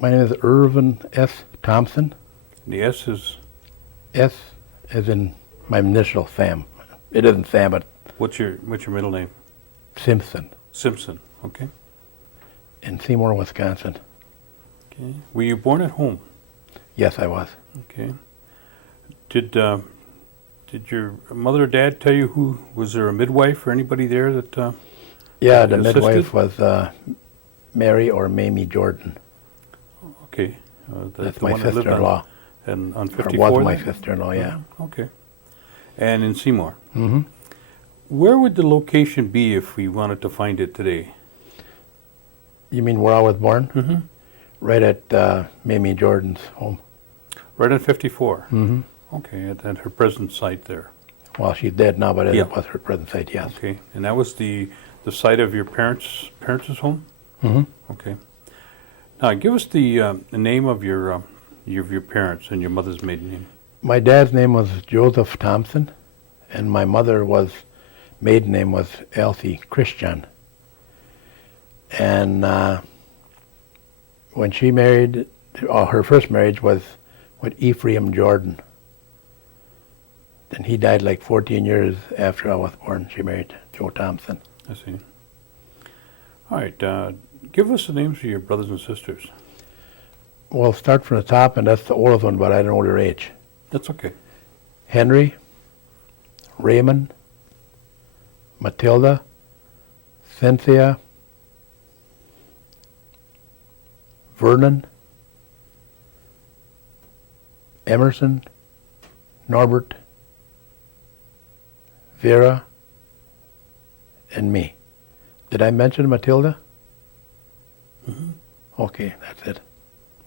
My name is Erv S Thompson. The S is, S as in my initial Sam. It isn't Sam, but what's your middle name? Simpson Simpson, okay. in Seymour, Wisconsin. Okay. Were you born at home? Yes, I was. Okay. Did your mother or dad tell you who, was there a midwife or anybody there that Yeah, that the assisted? midwife was Mary or Mamie Jordan. Okay. That's the my one that lived sister-in-law. on Or 54 was my there? sister-in-law, yeah. Okay. And in Seymour. Mm-hmm. Where would the location be if we wanted to find it today? You mean where I was born? Mm-hmm. Right at Mamie Jordan's home. Right on 54. Mm-hmm. Okay, at her present site there. Well, she's dead now, but Yeah. it was her present site, yes. Okay, and that was the site of your parents' home? Mm-hmm. Okay. Now, give us the name of your parents and your mother's maiden name. My dad's name was Joseph Thompson, and my mother was maiden name was Elsie Christian. And when she married, her first marriage was with Ephraim Jordan. And he died like 14 years after I was born. She married Joe Thompson. I see. All right, give us the names of your brothers and sisters. We'll start from the top, and that's the oldest one, but I don't know their age. That's okay. Henry, Raymond, Matilda, Cynthia, Vernon, Emerson, Norbert, Vera, and me. Did I mention Matilda? Mm-hmm. Okay, that's it.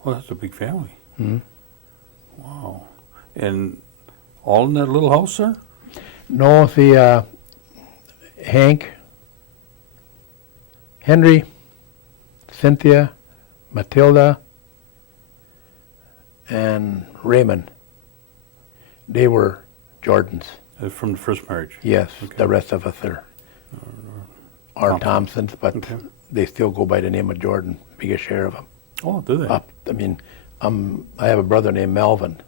Well, that's a big family. Hmm. Wow. And all in that little house, sir? No, the Hank, Henry, Cynthia, Matilda, and Raymond. They were Jordans. From the first marriage? Yes, Okay. the rest of us are Thompsons, but Okay. they still go by the name of Jordan, biggest share of them. Oh, do they? I mean, I have a brother named Melvin.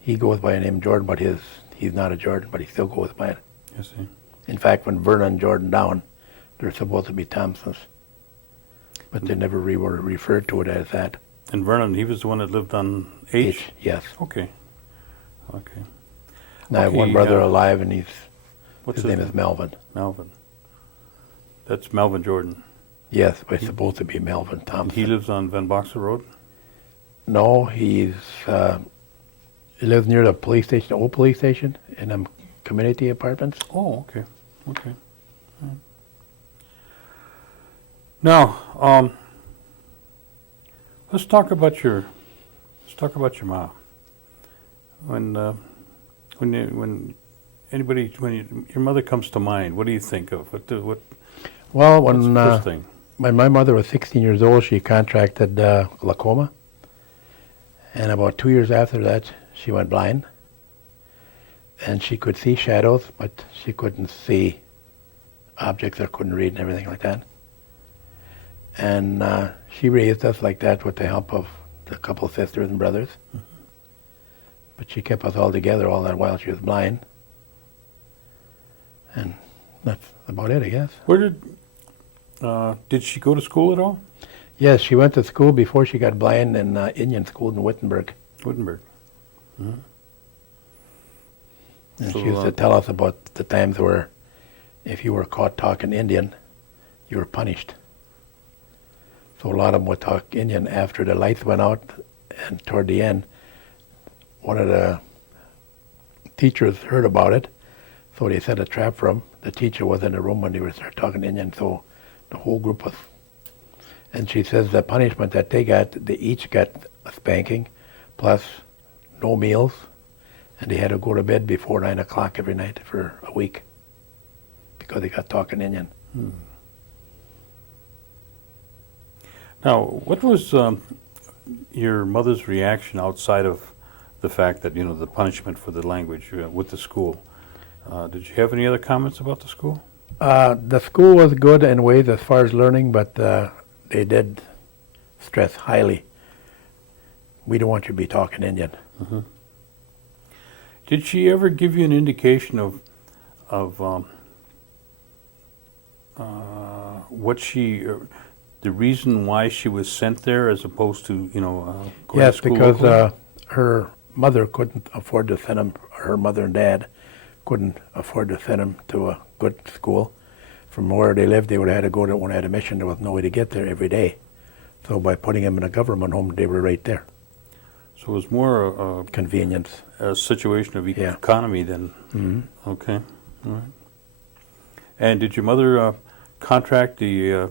He goes by the name Jordan, but he's not a Jordan, but he still goes by it. I see. In fact, when Vernon and Jordan down, they're supposed to be Thompsons, but they never were referred to it as that. And Vernon, he was the one that lived on H? Yes. Okay. Okay. And I have one brother alive, and What's his name is Melvin. Melvin. That's Melvin Jordan. Yes, but it's supposed to be Melvin Thompson. He lives on Van Boxer Road? No, he lives near the police station, the old police station, in them community apartments. Oh, okay. Okay. All right. Now, let's talk about your mom. When your mother comes to mind, what do you think of? Well, What's when the first thing? when my mother was 16 years old, she contracted glaucoma, and about 2 years after that, she went blind. And she could see shadows, but she couldn't see objects or couldn't read and everything like that. And she raised us like that with the help of a couple of sisters and brothers. Mm-hmm. But she kept us all together all that while she was blind. And that's about it, I guess. Where did she go to school at all? Yes, she went to school before she got blind in Indian school in Wittenberg. Wittenberg. Mm-hmm. And So, she used to tell us about the times where if you were caught talking Indian, you were punished. So a lot of them would talk Indian after the lights went out, and toward the end, one of the teachers heard about it, so they set a trap for him. The teacher was in the room when they would start talking Indian, so the whole group was. And she says the punishment that they each got a spanking, plus no meals, and they had to go to bed before 9 o'clock every night for a week because they got talking Indian. Hmm. Now, what was your mother's reaction outside of the fact that, the punishment for the language with the school? Did you have any other comments about the school? The school was good in ways as far as learning, but they did stress highly we don't want you to be talking Indian. Did she ever give you an indication of what the reason why she was sent there, as opposed to going Yes, to school because locally? her mother couldn't afford to send him, her mother and dad couldn't afford to send him to a good school. From where they lived, they would have had to go to one at a mission. There was no way to get there every day. So by putting him in a government home, they were right there. So it was more Convenience. a situation of Yeah. economy than. Hmm. Okay, all right. And did your mother contract the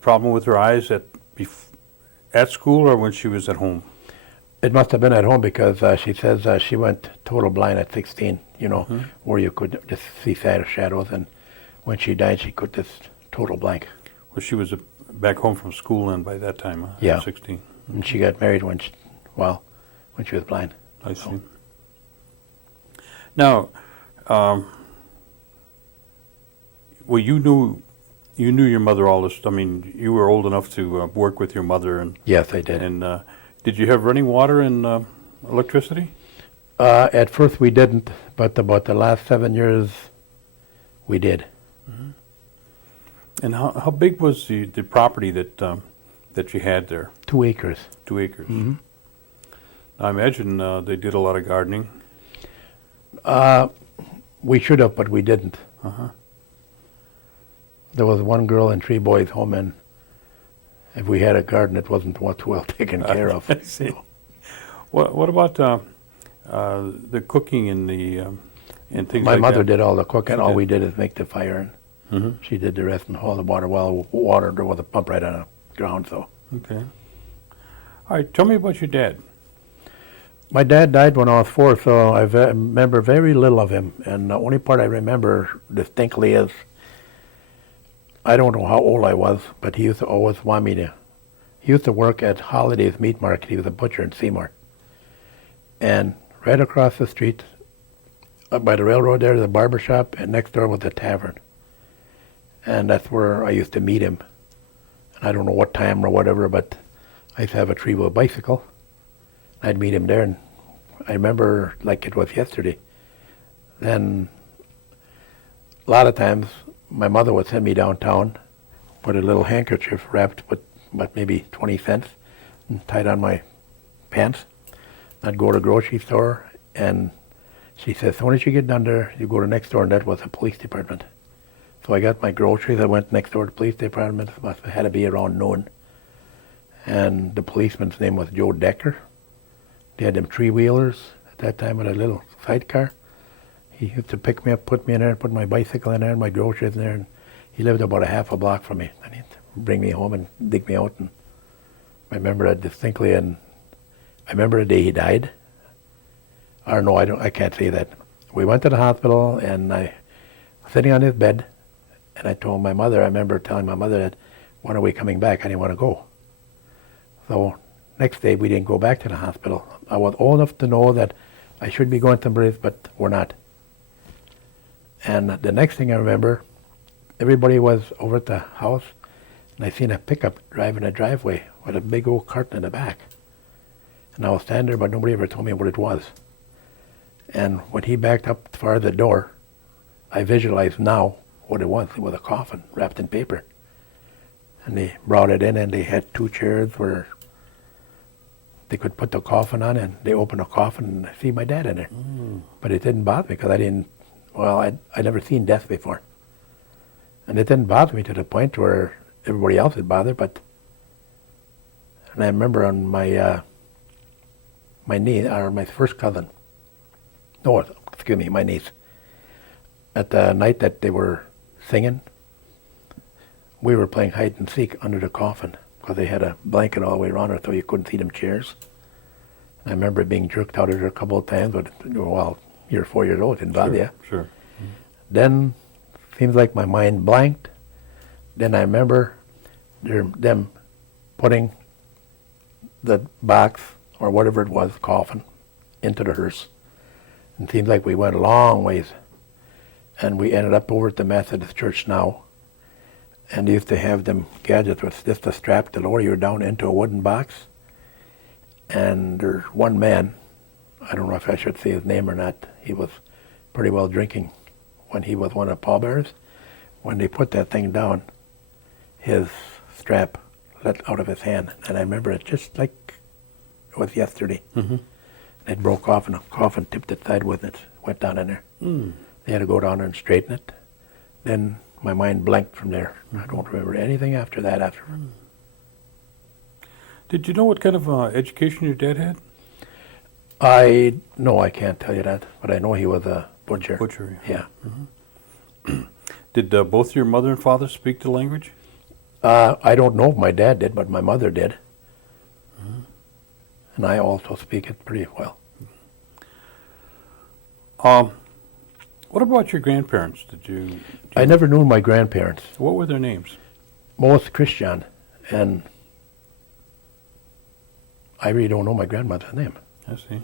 problem with her eyes at school, or when she was at home? It must have been at home, because she says she went total blind at 16, where you could just see shadows. And when she died, she could just total blank. Well, she was back home from school then by that time, Yeah. at 16. And she got married when she was blind. I see. Now, well, you knew your mother all this. I mean, you were old enough to work with your mother, and Yes, I did. did you have running water and electricity? At first we didn't, but about the last 7 years, we did. And how big was the property that you had there? 2 acres. 2 acres. Mhm. I imagine they did a lot of gardening. We should have, but we didn't. Uh-huh. There was 1 girl and 3 boys home, and if we had a garden, it wasn't too well taken care of. I see. What about the cooking and the and things My like mother that? did all the cooking. She All did. we did is make the fire, and Mhm. she did the rest and haul the water. Well, water, there was a pump right on the ground, so. Okay. All right. Tell me about your dad. My dad died when I was 4, so I remember very little of him. And the only part I remember distinctly is, I don't know how old I was, but he used to always want me to. He used to work at Holiday's Meat Market. He was a butcher in Seymour. And right across the street, up by the railroad there's a barber shop, and next door was a tavern. And that's where I used to meet him. And I don't know what time or whatever, but I used to have a three-wheel bicycle. I'd meet him there, and I remember like it was yesterday. Then a lot of times my mother would send me downtown with a little handkerchief wrapped with maybe 20 cents and tied on my pants. I'd go to the grocery store, and she says, as soon as you get down there, you go to next door, and that was the police department. So I got my groceries, I went next door to the police department. It must have had to be around noon. And the policeman's name was Joe Decker. They had them 3-wheelers at that time with a little sidecar. He used to pick me up, put me in there, put my bicycle in there, and my groceries in there. And he lived about a half a block from me. And he'd bring me home and dig me out. And I remember that distinctly. And I remember the day he died. Or no, I can't say that. We went to the hospital, and I was sitting on his bed, and I told my mother, I remember telling my mother that, when are we coming back? I didn't want to go. So next day, we didn't go back to the hospital. I was old enough to know that I should be going to Brizz, but we're not. And the next thing I remember, everybody was over at the house, and I seen a pickup driving a driveway with a big old carton in the back. And I was standing there, but nobody ever told me what it was. And when he backed up for the door, I visualized now what it was. It was a coffin wrapped in paper. And they brought it in, and they had 2 chairs where they could put the coffin on, and they opened the coffin, and I see my dad in there. But it didn't bother me, because I'd never seen death before. And it didn't bother me to the point where everybody else had bothered, and I remember on my niece, or my first cousin, my niece, at the night that they were singing, we were playing hide and seek under the coffin, because they had a blanket all the way around her so you couldn't see them chairs. And I remember being jerked out of there a couple of times, but you're 4 years old, it didn't bother you. Sure. Then, seems like my mind blanked. Then I remember them putting the box, or whatever it was, coffin, into the hearse. And it seems like we went a long ways. And we ended up over at the Methodist Church now. And they used to have them gadgets with just a strap to lower you down into a wooden box. And there's one man, I don't know if I should say his name or not, he was pretty well drinking when he was one of the pallbearers. When they put that thing down, his strap let out of his hand. And I remember it just like it was yesterday. Mm-hmm. It broke off and a coffin tipped it sideways and it went down in there. Mm. They had to go down there and straighten it. Then my mind blanked from there. I don't remember anything after that. Did you know what kind of education your dad had? No, I can't tell you that, but I know he was a butcher. Butcher. Yeah. Mm-hmm. Did both your mother and father speak the language? I don't know if my dad did, but my mother did. Mm-hmm. And I also speak it pretty well. What about your grandparents? I never knew my grandparents. What were their names? Most Christian, and I really don't know my grandmother's name. I see.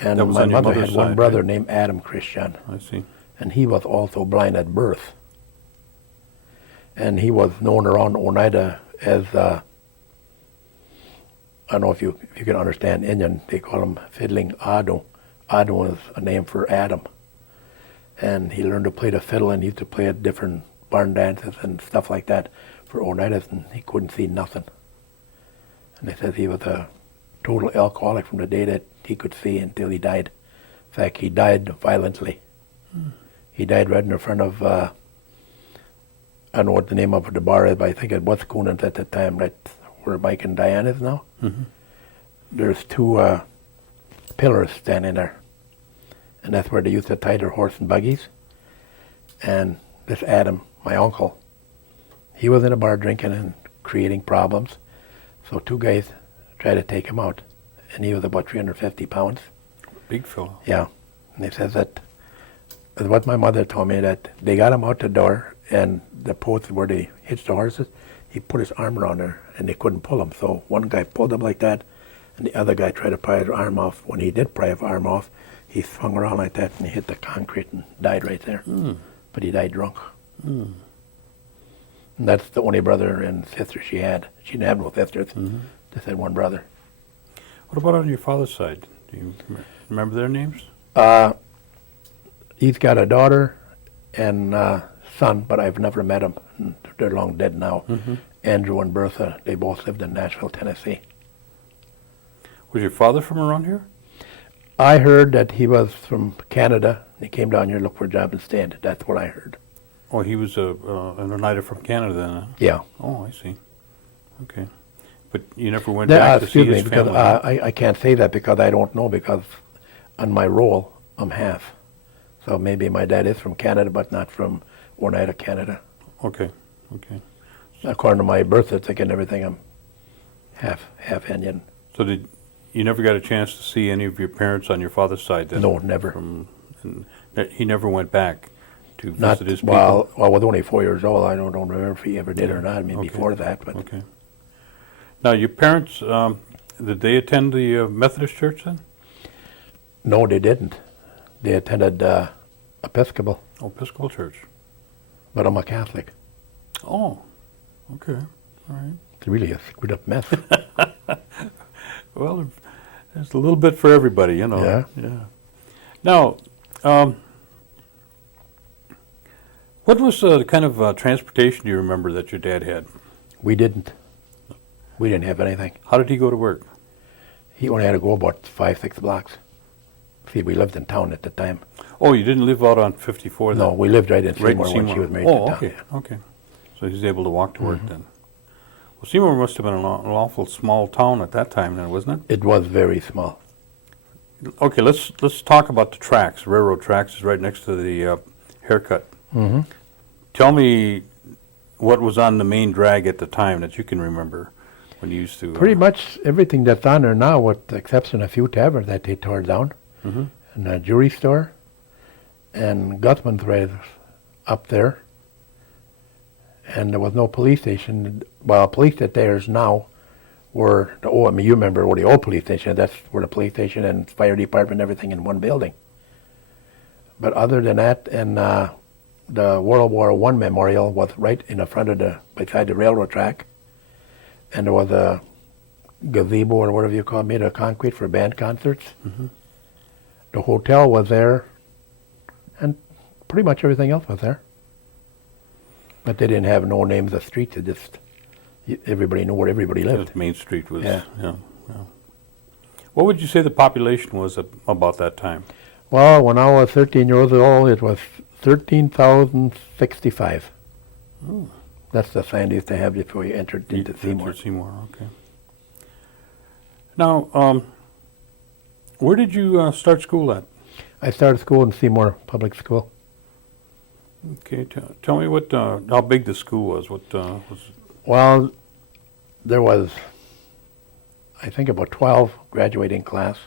And That was my on your mother mother's had one side, brother right? named Adam Christian, I see. and he was also blind at birth. And he was known around Oneida as, I don't know if you can understand Indian, they call him Fiddling Ado. Ado is a name for Adam. And he learned to play the fiddle, and he used to play at different barn dances and stuff like that for Oneidas, and he couldn't see nothing. And they said he was a total alcoholic from the day that he could see until he died. In fact, he died violently. He died right in front of, I don't know what the name of the bar is, but I think it was Coonan's at the time, right where Mike and Diane is now. Mm-hmm. There's two pillars standing there. And that's where they used to tie their horse and buggies. And this Adam, my uncle, he was in a bar drinking and creating problems. So two guys tried to take him out. And he was about 350 pounds. Big fellow. Yeah. And they said that, what my mother told me, that they got him out the door, and the post where they hitched the horses, he put his arm around her, and they couldn't pull him. So one guy pulled him like that, and the other guy tried to pry his arm off. When he did pry his arm off, he swung around like that, and he hit the concrete and died right there. Mm. But he died drunk. Mm. And that's the only brother and sister she had. She didn't have no sisters. Mm-hmm. Just had one brother. What about on your father's side? Do you remember their names? He's got a daughter and son, but I've never met him. They're long dead now. Mm-hmm. Andrew and Bertha, they both lived in Nashville, Tennessee. Was your father from around here? I heard that he was from Canada. He came down here to look for a job and stayed. That's what I heard. Oh, he was an Oneida from Canada then, huh? Yeah. Oh, I see. Okay. But you never went back to see his because family? I can't say that because I don't know, because on my roll, I'm half. So maybe my dad is from Canada, but not from Oneida, Canada. Okay, okay. According to my birth certificate and everything, I'm half Indian. So you never got a chance to see any of your parents on your father's side then? No, never. He never went back to visit his people? Well, I was only 4 years old. I don't remember if he ever did or not. I mean, Okay. before that. But Okay. Now, your parents, did they attend the Methodist church then? no, they didn't. They attended Episcopal, Oh, Episcopal church. but I'm a Catholic. Oh, okay. All right. It's really a screwed up mess. Well, there's a little bit for everybody, you know. Yeah. Yeah. Now, what was the kind of transportation do you remember that your dad had? We didn't. We didn't have anything. How did he go to work? He only had to go about 5-6 blocks. See, we lived in town at the time. Oh, you didn't live out on 54 then? No, we lived right in Right in Seymour when she Seymour. was married Oh, to okay, town. okay. So he's able to walk to work then. Well, Seymour must have been an awful small town at that time then, wasn't It was very small. it? Okay, let's talk about the tracks. Railroad tracks is right next to the haircut. Mm-hmm. Tell me what was on the main drag at the time that you can remember when you used to... Pretty much everything that's on there now, with the exception of a few taverns that they tore down, Mm-hmm. and a jewelry store, and Gutman's right up there. And there was no police station. Well, police that there's now were the old, I mean, you remember where the old police station, that's where the police station and fire department, everything in one building. But other than that, and the World War I memorial was right in the front of beside the railroad track. And there was a gazebo or whatever you call it, made of concrete for band concerts. The hotel was there, and pretty much everything else was there. But they didn't have no names of streets. It just everybody knew where everybody lived. Main Street was. Yeah. Yeah. What would you say the population was about that time? Well, when I was 13 years old, it was 13,065. Oh. That's the sign they used to have before you entered into Seymour. Seymour, okay. Now, where did you start school at? I started school in Seymour Public School. Okay, tell me what how big the school was. What was? Well, there was, I think, about 12 graduating class.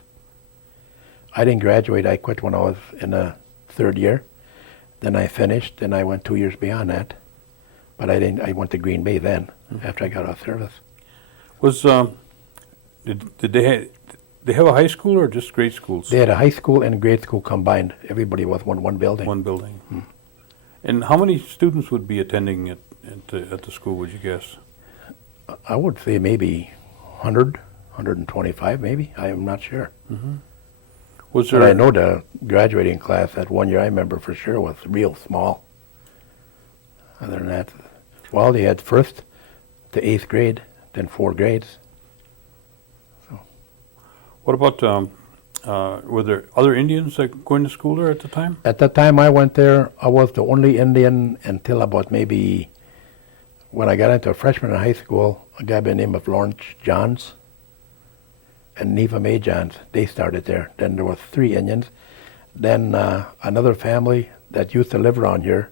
I didn't graduate. I quit when I was in the third year. Then I finished, and I went 2 years beyond that. But I didn't. I went to Green Bay then, after I got out of service. Was did they have a high school or just grade schools? They had a high school and grade school combined. Everybody was one building. One building. And how many students would be attending at the school, would you guess? I would say maybe 100, 125 maybe. I am not sure. Was there? But I know the graduating class that 1 year I remember for sure was real small. Other than that, well, they had first to 8th grade, then 4 grades. What about? Were there other Indians going to school there at the time? At the time I went there, I was the only Indian until about maybe when I got into a freshman in high school, a guy by the name of Lawrence Johns and Neva Mae Johns. They started there. Then there was 3 Indians. Then another family that used to live around here,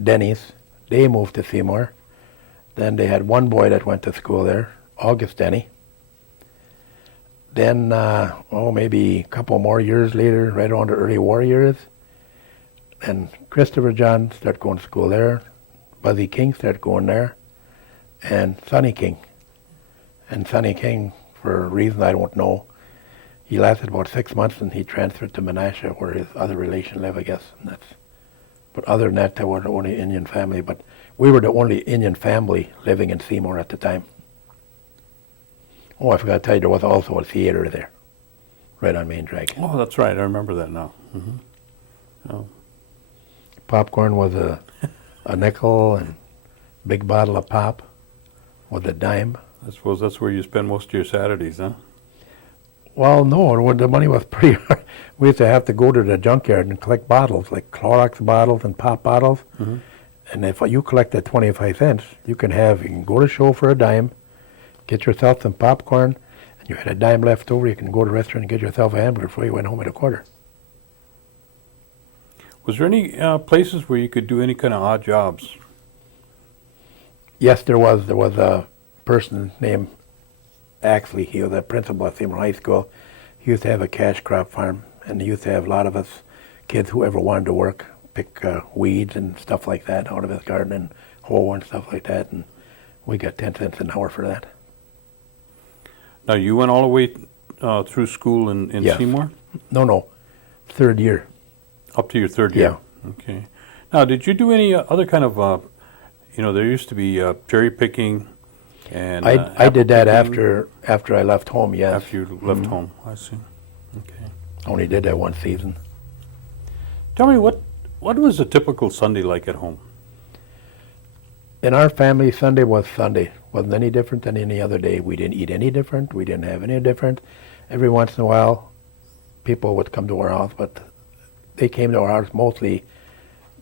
Denny's, they moved to Seymour. Then they had one boy that went to school there, August Denny. Then, maybe a couple more years later, right around the early war years, and Christopher John started going to school there. Buzzy King started going there, and Sonny King. And Sonny King, for a reason I don't know, he lasted about 6 months and he transferred to Menasha where his other relation lived, I guess. But other than that, they were the only Indian family. But we were the only Indian family living in Seymour at the time. Oh, I forgot to tell you, there was also a theater there, right on Main Drag. Oh, that's right. I remember that now. Oh. Popcorn was a nickel, and big bottle of pop was a dime. I suppose that's where you spend most of your Saturdays, huh? Well, no, the money was pretty hard. We used to have to go to the junkyard and collect bottles, like Clorox bottles and pop bottles. And if you collected 25 cents, you can go to the show for a dime, get yourself some popcorn, and you had a dime left over, you can go to the restaurant and get yourself a hamburger before you went home at a quarter. Was there any places where you could do any kind of odd jobs? Yes, there was. There was a person named Axley. He was a principal at Seymour High School. He used to have a cash crop farm, and he used to have a lot of us kids, whoever wanted to work, pick weeds and stuff like that out of his garden and hoe and stuff like that, and we got 10 cents an hour for that. Now, you went all the way through school in Yes. Seymour? No, third year. Up to your third year? Yeah. Okay. Now, did you do any other kind of, there used to be cherry picking and I did that apple after I left home, yes. after you left home. I see. Okay. Only did that one season. Tell me, what was a typical Sunday like at home? In our family, Sunday was Sunday. Wasn't any different than any other day. We didn't eat any different. We didn't have any different. Every once in a while, people would come to our house, but they came to our house mostly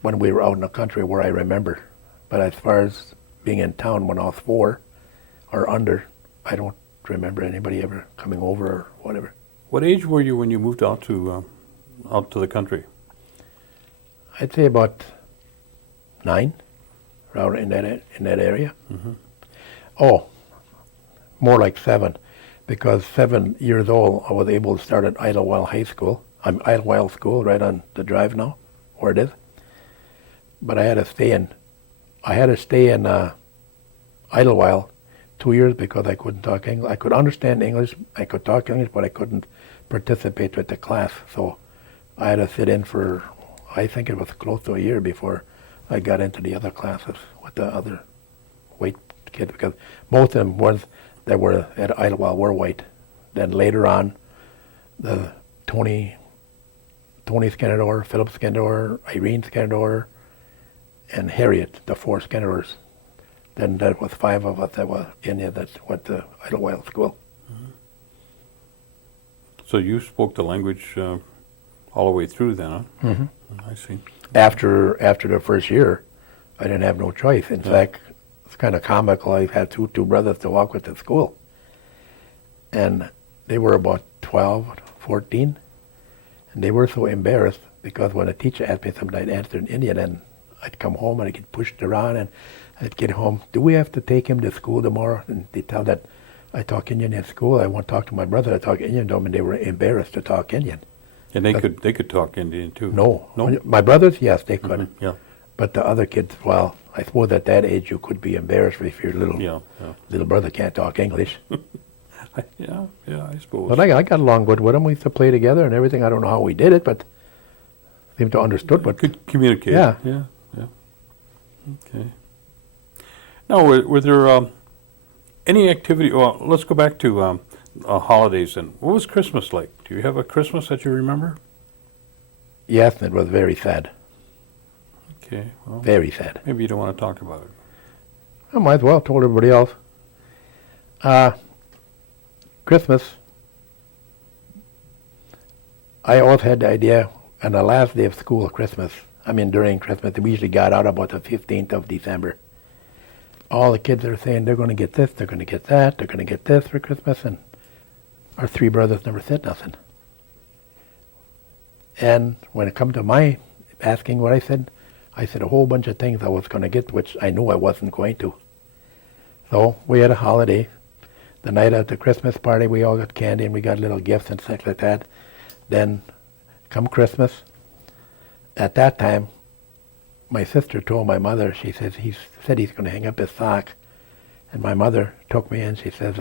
when we were out in the country, where I remember. But as far as being in town when I was 4 or under, I don't remember anybody ever coming over or whatever. What age were you when you moved out to the country? I'd say about 9, around in that area. Oh, more like 7, because 7 years old I was able to start at Idlewild High School. I'm Idlewild School, right on the drive now, where it is. But I had to stay in Idlewild 2 years because I couldn't talk English. I could understand English, I could talk English, but I couldn't participate with the class. So I had to sit in for, I think it was close to a year before I got into the other classes with the other white kids, because most of them was that were at Idlewild were white. Then later on, the Tony Skenador, Philip Skenador, Irene Skenador, and Harriet, the 4 Skenadors. Then that was 5 of us that were Indian that went to Idlewild School. So you spoke the language all the way through then, huh? Mm-hmm. I see. After the first year, I didn't have no choice. In fact, it's kind of comical. I had two brothers to walk with to school. And they were about 12, 14. And they were so embarrassed because when a teacher asked me something, I'd answer in Indian, and I'd come home and I'd get pushed around, and I'd get home. Do we have to take him to school tomorrow? And they tell that I talk Indian at school. I want to talk to my brother. I talk Indian to him, and they were embarrassed to talk Indian. And they could talk Indian too. No. No? My brothers, yes, they could. Mm-hmm. Yeah. But the other kids, well, I suppose at that age you could be embarrassed if your little brother can't talk English. Yeah, I suppose. But I got along good with him. We used to play together and everything. I don't know how we did it, but seemed to understood what. Could communicate. Yeah. Yeah. Okay. Now, were there any activity? Well, let's go back to holidays then. What was Christmas like? Do you have a Christmas that you remember? Yes, and it was very sad. Okay. Well, Very sad. maybe you don't want to talk about it. I might as well told everybody else. Christmas, I always had the idea on the last day of school, during Christmas, we usually got out about the 15th of December. All the kids are saying they're going to get this, they're going to get that, they're going to get this for Christmas, and our 3 brothers never said nothing. And when it come to my asking what I said a whole bunch of things I was going to get, which I knew I wasn't going to. So we had a holiday. The night of the Christmas party, we all got candy and we got little gifts and stuff like that. Then, come Christmas, at that time, my sister told my mother, she says, he said he's going to hang up his sock. And my mother took me in, she says,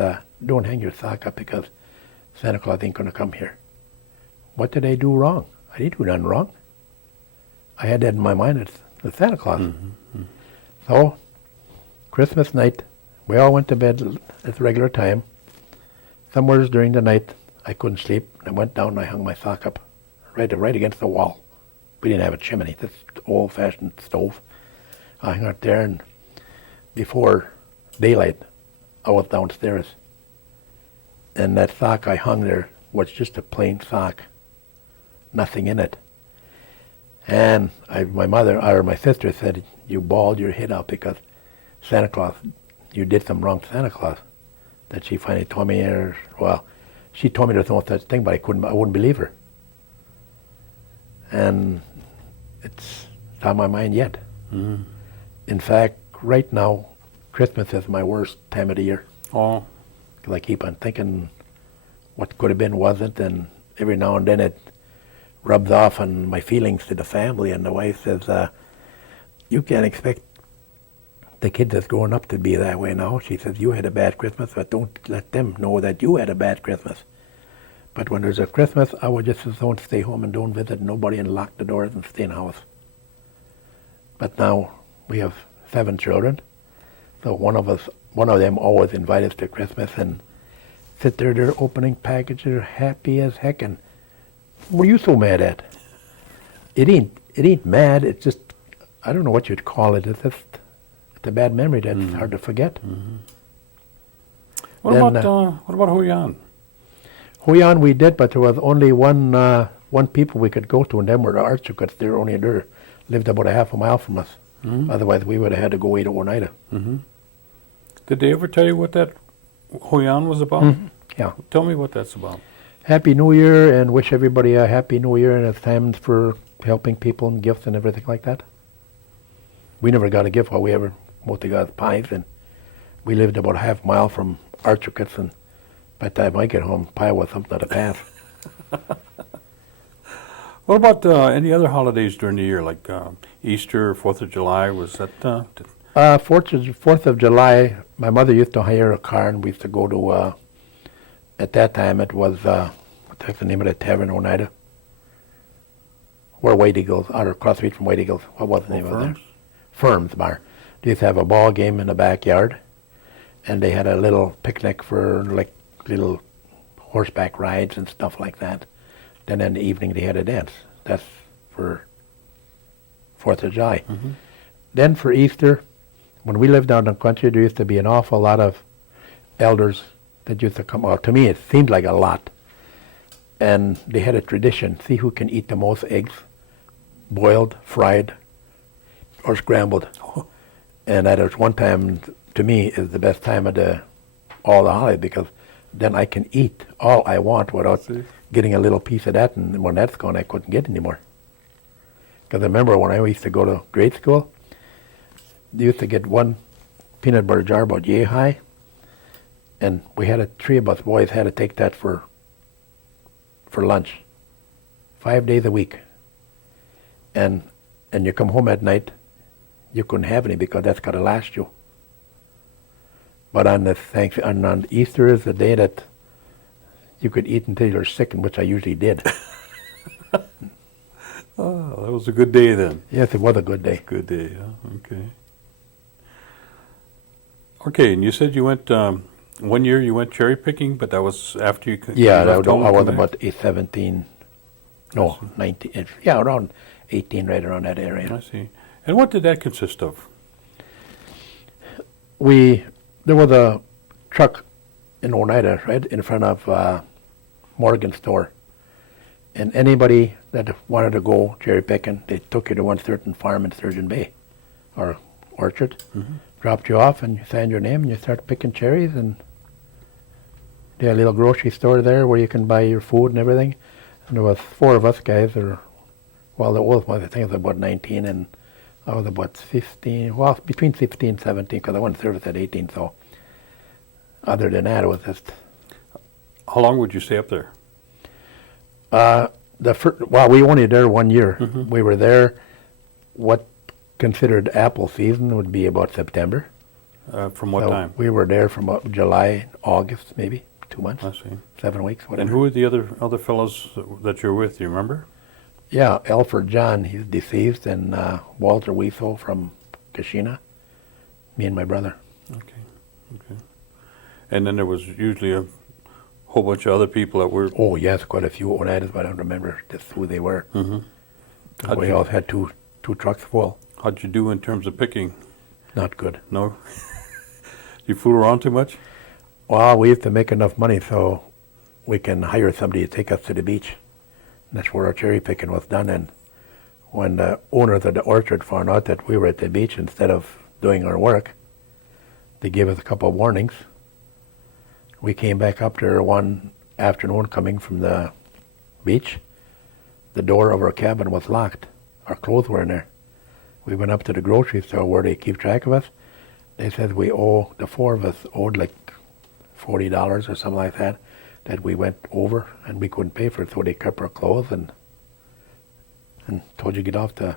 don't hang your sock up because Santa Claus ain't going to come here. What did I do wrong? I didn't do nothing wrong. I had that in my mind, it's the Santa Claus. Mm-hmm. So, Christmas night, we all went to bed at the regular time. Somewhere during the night, I couldn't sleep. I went down and I hung my sock up right against the wall. We didn't have a chimney, this old-fashioned stove. I hung out there, and before daylight, I was downstairs. And that sock I hung there was just a plain sock, nothing in it. And my sister said, you bawled your head out because Santa Claus, you did some wrong to Santa Claus. That she finally told me, she told me there's no such thing, but I wouldn't believe her. And it's on my mind yet. Mm. In fact, right now, Christmas is my worst time of the year. Oh. Because I keep on thinking what could have been wasn't, and every now and then it rubs off on my feelings to the family, and the wife says, you can't expect the kids that's growing up to be that way now. She says, you had a bad Christmas, but don't let them know that you had a bad Christmas. But when there's a Christmas, I would just as soon stay home and don't visit nobody and lock the doors and stay in the house. But now we have 7 children, so one of them always invite us to Christmas and sit there, they're opening packages, happy as heck, and what are you so mad at? It ain't mad, it's just, I don't know what you'd call it, it's a bad memory that's hard to forget. Mm-hmm. What about Huyan? Huyan we did, but there was only one people we could go to, and them were the Archduke's. They were only there, lived about a half a mile from us. Mm-hmm. Otherwise, we would have had to go way to Oneida. Mm-hmm. Did they ever tell you what that Huyan was about? Mm-hmm. Yeah. Tell me what that's about. Happy New Year, and wish everybody a Happy New Year, and it's time for helping people and gifts and everything like that. We never got a gift, mostly got pies, and we lived about a half mile from Archduke's, and by the time I get home, pie was something to pass. What about any other holidays during the year, like Easter, 4th of July? Was that? 4th of July, my mother used to hire a car, and we used to go to, at that time it was, what's the name of the tavern in Oneida? Where White Eagles, or across the street from White Eagles. What was the name of it? Firms Bar. They used to have a ball game in the backyard. and they had a little picnic for like little horseback rides and stuff like that. Then in the evening they had a dance. That's for 4th of July. Then for Easter, when we lived out in the country, there used to be an awful lot of elders that used to come. Well, to me it seemed like a lot. And they had a tradition, see who can eat the most eggs, boiled, fried, or scrambled. And that was one time, to me, is the best time of all the holidays, because then I can eat all I want without getting a little piece of that, and when that's gone, I couldn't get any more. Because I remember when I used to go to grade school, they used to get one peanut butter jar about yay high, and we had 3 of us boys had to take that for lunch, 5 days a week. And you come home at night, you couldn't have any because that's got to last you. But on Easter is the day that you could eat until you're sick, and which I usually did. Oh, that was a good day then. Yes, it was a good day. Good day, yeah. Okay. Okay, and you said you went, one year you went cherry picking, but that was after you Yeah, you left home I and was come about 17, no, 19, yeah, around 18, right around that back? area. I see. And what did that consist of? There was a truck in Oneida, right, in front of Morgan's store. And anybody that wanted to go cherry picking, they took you to one certain farm in Sturgeon Bay, or orchard, dropped you off, and you signed your name, and you start picking cherries, and they had a little grocery store there where you can buy your food and everything. And there was 4 of us guys, the oldest one, I think, was about 19, and I was about 15, well, between 15 and 17, because I went to service at 18, so other than that, it was just... How long would you stay up there? We were only there 1 year. We were there, what considered apple season would be about September. From what So time? we were there from July, August, maybe 2 months, I see. 7 weeks, whatever. And who were the other fellows that you were with? Do you remember? Yeah, Alfred John, he's deceased, and Walter Wiesel from Kashina, me and my brother. Okay. And then there was usually a whole bunch of other people that were... Oh, yes, quite a few Oneidas, but I don't remember just who they were. We all had two trucks full. How'd you do in terms of picking? Not good. No? You fool around too much? Well, we used to make enough money so we can hire somebody to take us to the beach. And that's where our cherry picking was done. And when the owners of the orchard found out that we were at the beach instead of doing our work, they gave us a couple of warnings. We came back up there one afternoon coming from the beach. The door of our cabin was locked. Our clothes were in there. We went up to the grocery store where they keep track of us. They said the 4 of us owed like $40 or something like that we went over, and we couldn't pay for it, so they kept our clothes and told you to get off the...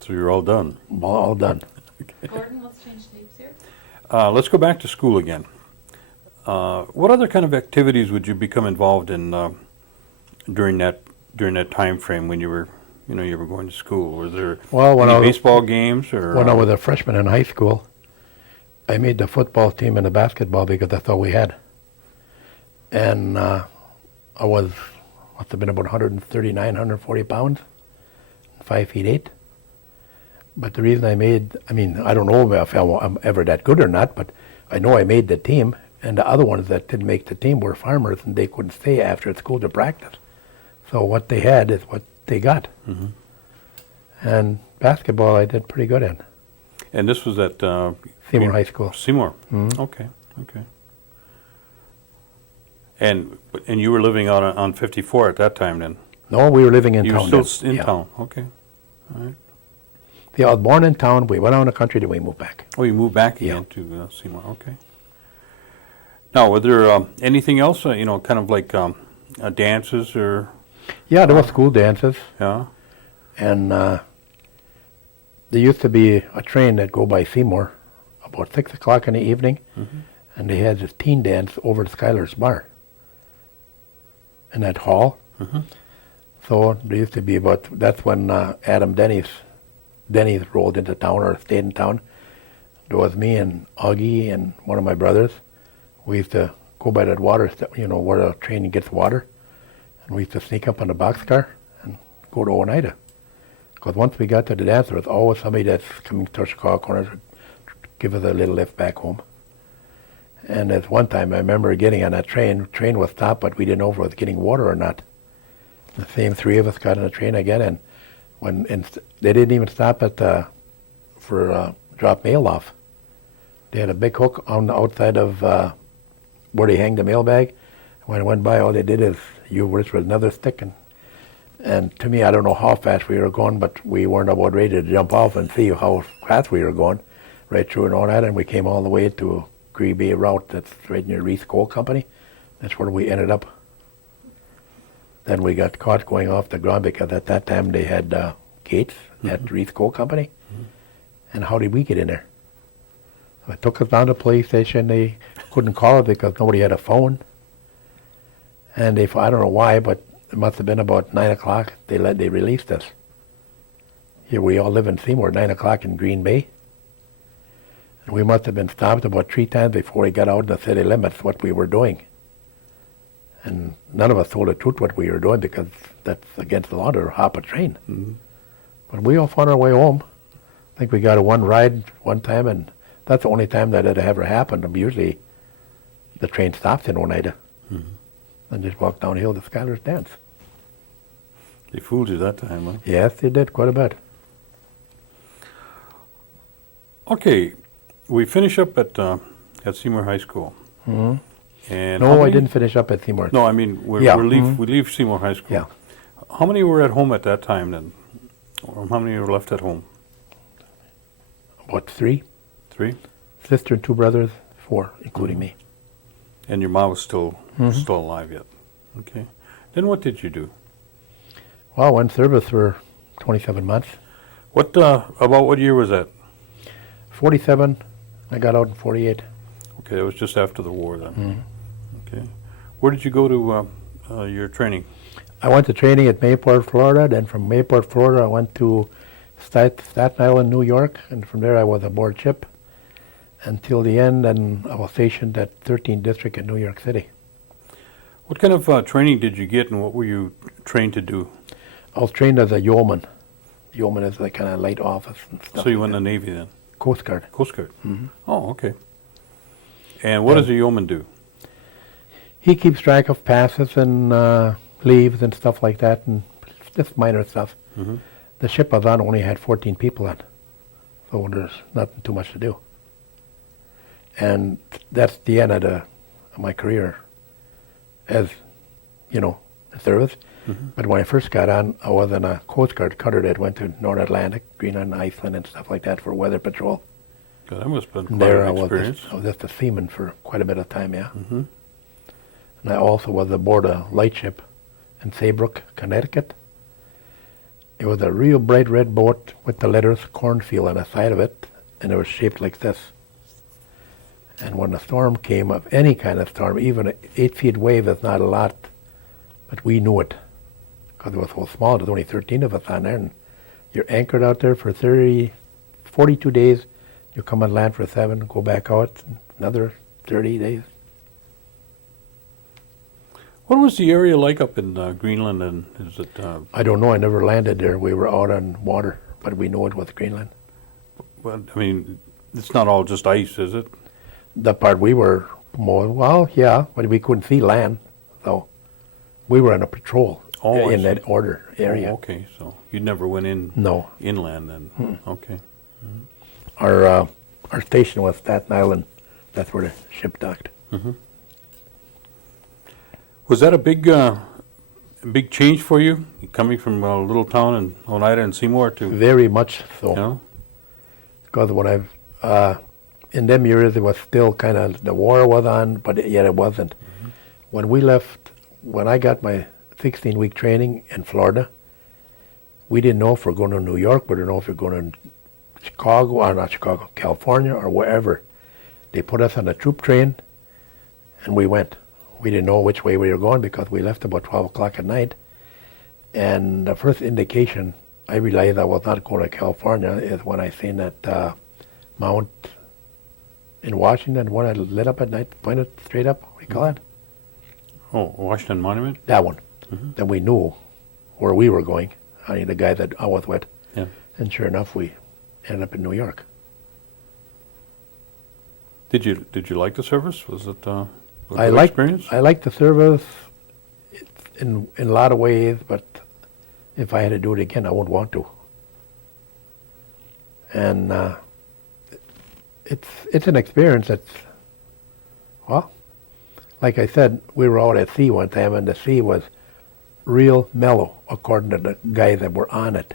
So you're all done? All done. Gordon, let's change names here. Let's go back to school again. What other kind of activities would you become involved in during that time frame when you were going to school? Were there any baseball games or? When I was a freshman in high school, I made the football team and the basketball because that's all we had. And I must have been about 139, 140 pounds, 5 feet 8. But the reason I don't know if I'm ever that good or not, but I know I made the team, and the other ones that didn't make the team were farmers, and they couldn't stay after school to practice. So what they had is what they got. And basketball I did pretty good in. And this was at Seymour High School. Seymour. Okay. And you were living out on 54 at that time then? No, we were living in you town. You were still in town. Okay. All right. Yeah, I was born in town. We went out in the country, then we moved back. Oh, you moved back again to Seymour. Okay. Now, were there anything else? Kind of like dances or? Yeah, there was school dances. Yeah. And there used to be a train that go by Seymour about 6 o'clock in the evening, and they had this teen dance over at Skylar's Bar in that hall. So there used to be that's when Adam Denny's rolled into town or stayed in town. there was me and Augie and one of my brothers. We used to go by that water, where the train gets water. And we used to sneak up on the boxcar and go to Oneida. Because once we got to the dance, there was always somebody that's coming to Chicago corner to give us a little lift back home. And at one time, I remember getting on that train. Train was stopped, but we didn't know if it was getting water or not. The same three of us got on the train again, and they didn't even stop for drop mail off. They had a big hook on the outside of where they hang the mail bag. When I went by, all they did is which was another stick. And to me, I don't know how fast we were going, but we weren't about ready to jump off and see how fast we were going right through and all that. And we came all the way to Green Bay route that's right near Reese Coal Company. That's where we ended up. Then we got caught going off the ground because at that time they had gates at Reese Coal Company. And how did we get in there? So it took us down to the police station. They couldn't call it because nobody had a phone. And I don't know why, but it must have been about 9 o'clock. They released us. Here we all live in Seymour, 9 o'clock in Green Bay. And we must have been stopped about 3 times before we got out in the city limits what we were doing. And none of us told the truth what we were doing because that's against the law to hop a train. Mm-hmm. But we all found our way home. I think we got a one ride one time, and that's the only time that it ever happened. Usually the train stops in Oneida. Mm-hmm. And just walk downhill to Skylar's Dance. They fooled you that time, huh? Yes, they did quite a bit. Okay, we finish up at Seymour High School. Mm-hmm. And No, I didn't finish up at Seymour. No, I mean we leave Seymour High School. Yeah. How many were at home at that time then? Or how many were left at home? About 3. 3? Sister and 2 brothers, 4, including me. And your mom was still alive yet. Okay. Then what did you do? Well, I went service for 27 months. About what year was that? 47, I got out in 48. Okay, that was just after the war then. Mm-hmm. Okay. Where did you go to your training? I went to training at Mayport, Florida. Then from Mayport, Florida, I went to Staten Island, New York. And from there I was aboard ship until the end, and I was stationed at 13th District in New York City. What kind of training did you get, and what were you trained to do? I was trained as a yeoman. Yeoman is like kind of light office and stuff. So you like went in that. the Navy then? Coast Guard. Coast Guard. Mm-hmm. Oh, okay. And what does a yeoman do? He keeps track of passes and leaves and stuff like that, and just minor stuff. Mm-hmm. The ship I was on only had 14 people on, so there's nothing too much to do. And that's the end of my career as, service. Mm-hmm. But when I first got on, I was on a Coast Guard cutter that went to North Atlantic, Greenland, Iceland, and stuff like that for weather patrol. God, that must have been And quite there an experience. I was just a seaman for quite a bit of time, yeah. Mm-hmm. And I also was aboard a lightship in Saybrook, Connecticut. It was a real bright red boat with the letters cornfield on the side of it, and it was shaped like this. And when a storm came, of any kind of storm, even an 8-foot wave is not a lot, but we knew it because it was so small. There's only 13 of us on there, and you're anchored out there for 42 days. You come on land for 7, go back out, another 30 days. What was the area like up in Greenland, and is it? I don't know. I never landed there. We were out on water, but we know it was Greenland. Well, I mean, it's not all just ice, is it? The part we were more, well, yeah, but we couldn't see land, so we were on a patrol in that order area. Oh, okay, so you never went in No. inland then. Mm-hmm. Okay. Our station was Staten Island. That's where the ship docked. Mm-hmm. Was that a big change for you, coming from a little town in Oneida and Seymour to? Very much so. No? Because when in them years, it was still kind of, the war was on, but yet it wasn't. Mm-hmm. When we left, when I got my 16-week training in Florida, we didn't know if we're going to New York, we didn't know if we're going to California, or wherever. They put us on a troop train, and we went. We didn't know which way we were going because we left about 12 o'clock at night. And the first indication I realized I was not going to California is when I seen that Mount in Washington, one that lit up at night, pointed straight up. What do you call it? Oh, Washington Monument? That one. Mhm. Then we knew where we were going. I mean, the guy that I was with. Yeah. And sure enough, we ended up in New York. Did you like the service? Was it a I good liked experience? I liked the service in a lot of ways, but if I had to do it again, I wouldn't want to. And it's an experience that's, well, like I said, we were out at sea one time, and the sea was real mellow, according to the guys that were on it.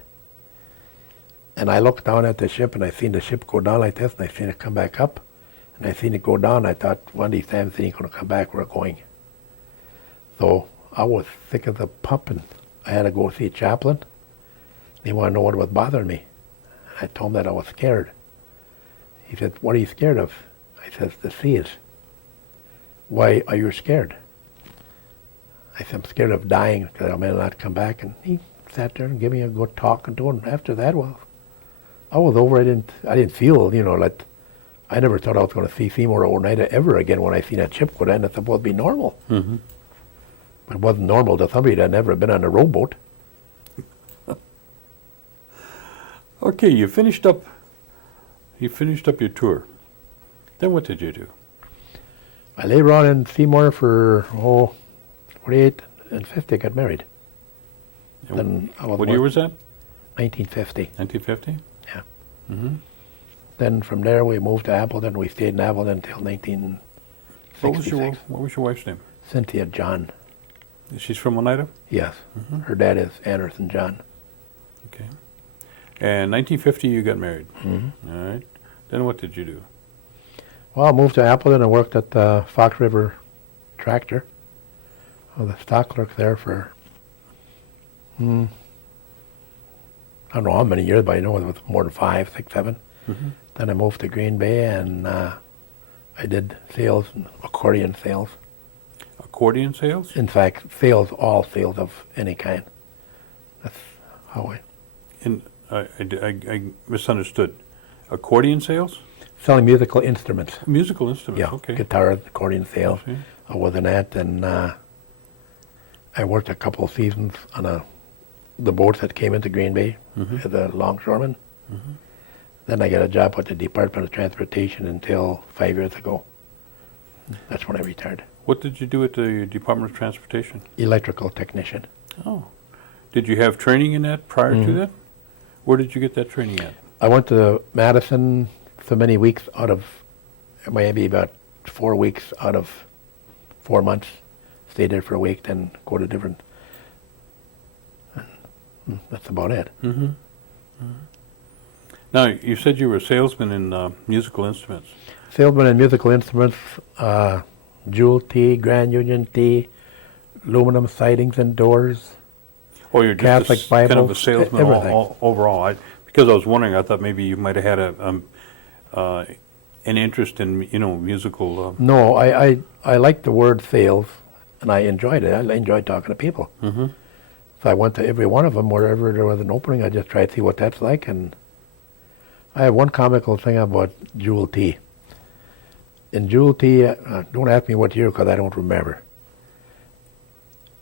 And I looked down at the ship, and I seen the ship go down like this, and I seen it come back up, and I seen it go down. I thought, one of these times it ain't going to come back, we're going. So I was sick of the pumping. I had to go see Chaplain. He wanted to know what was bothering me. I told him that I was scared. He said, what are you scared of? I said, the seas. Why are you scared? I said, I'm scared of dying because I may not come back. And he sat there and gave me a good talk and to him. After that, well, I was over. I didn't feel, like, I never thought I was going to see Seymour or Oneida ever again when I seen that ship go down. It's supposed to be normal. Mm-hmm. But it wasn't normal to somebody that had never been on a rowboat. Okay, you finished up your tour. Then what did you do? I lay around in Seymour for, 48 and 50, got married. And Then I was what year was that? 1950. 1950? Yeah. Mm-hmm. Then from there we moved to Appleton. We stayed in Appleton until 1966. What was your wife's name? Cynthia John. She's from Oneida? Yes. Mm-hmm. Her dad is Anderson John. Okay. And 1950 you got married. Mm-hmm. All right. Then what did you do? Well, I moved to Appleton and worked at the Fox River Tractor. I was a stock clerk there for, I don't know how many years, but I know it was more than 5, 6, 7. Mm-hmm. Then I moved to Green Bay, and I did sales, accordion sales. Accordion sales? In fact, all sales of any kind. That's how I misunderstood. Accordion sales? selling musical instruments. Musical instruments, Yeah, okay. guitars, accordion sales. Okay. I was in that, and I worked a couple of seasons on the boats that came into Green Bay Mhm. as a longshoreman. Mhm. Then I got a job with the Department of Transportation until 5 years ago. That's when I retired. What did you do at the Department of Transportation? Electrical technician. Oh. Did you have training in that prior to Mhm. that? Where did you get that training at? I went to Madison so many weeks out of, maybe about 4 weeks out of 4 months. Stayed there for a week, then go to different. That's about it. Mm-hmm. Now, you said you were a salesman in musical instruments. Salesman in musical instruments, Jewel Tea, Grand Union Tea, aluminum sidings and doors. Or you're Catholic just kind of a Bibles, salesman everything. all overall. Because I was wondering, I thought maybe you might have had an interest in musical. No, I like the word sales, and I enjoyed it. I enjoyed talking to people. Mm-hmm. So I went to every one of them, wherever there was an opening. I just tried to see what that's like. And I have one comical thing about Jewel Tea. In Jewel Tea, don't ask me what year because I don't remember.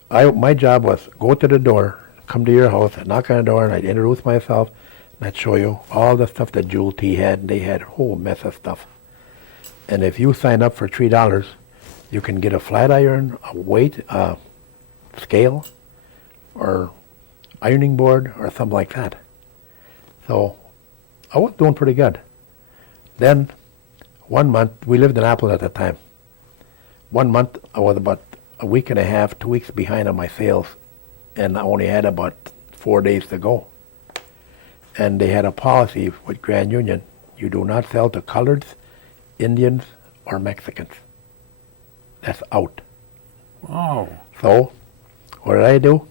My job was go to the door, come to your house, I'd knock on the door, and I'd introduce myself, and I'd show you all the stuff that Jewel Tea had. And they had a whole mess of stuff. And if you sign up for $3, you can get a flat iron, a weight, scale, or ironing board, or something like that. So I was doing pretty good. Then 1 month, we lived in Appleton at the time. 1 month, I was about a week and a half, 2 weeks behind on my sales, and I only had about 4 days to go. And they had a policy with Grand Union: you do not sell to coloreds, Indians, or Mexicans. That's out. Wow. So, what did I do?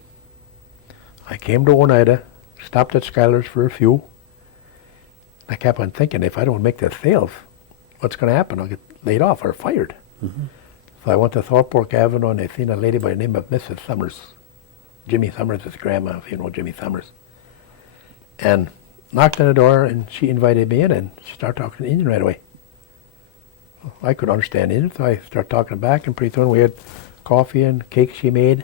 I came to Oneida, stopped at Schuyler's for a few. I kept on thinking, if I don't make the sales, what's going to happen? I'll get laid off or fired. Mm-hmm. So I went to Thorpe Avenue, and I seen a lady by the name of Mrs. Summers. Jimmy Summers' grandma, if you know Jimmy Summers. And knocked on the door, and she invited me in, and she started talking Indian right away. I could understand Indian, so I started talking back, and pretty soon we had coffee and cake she made,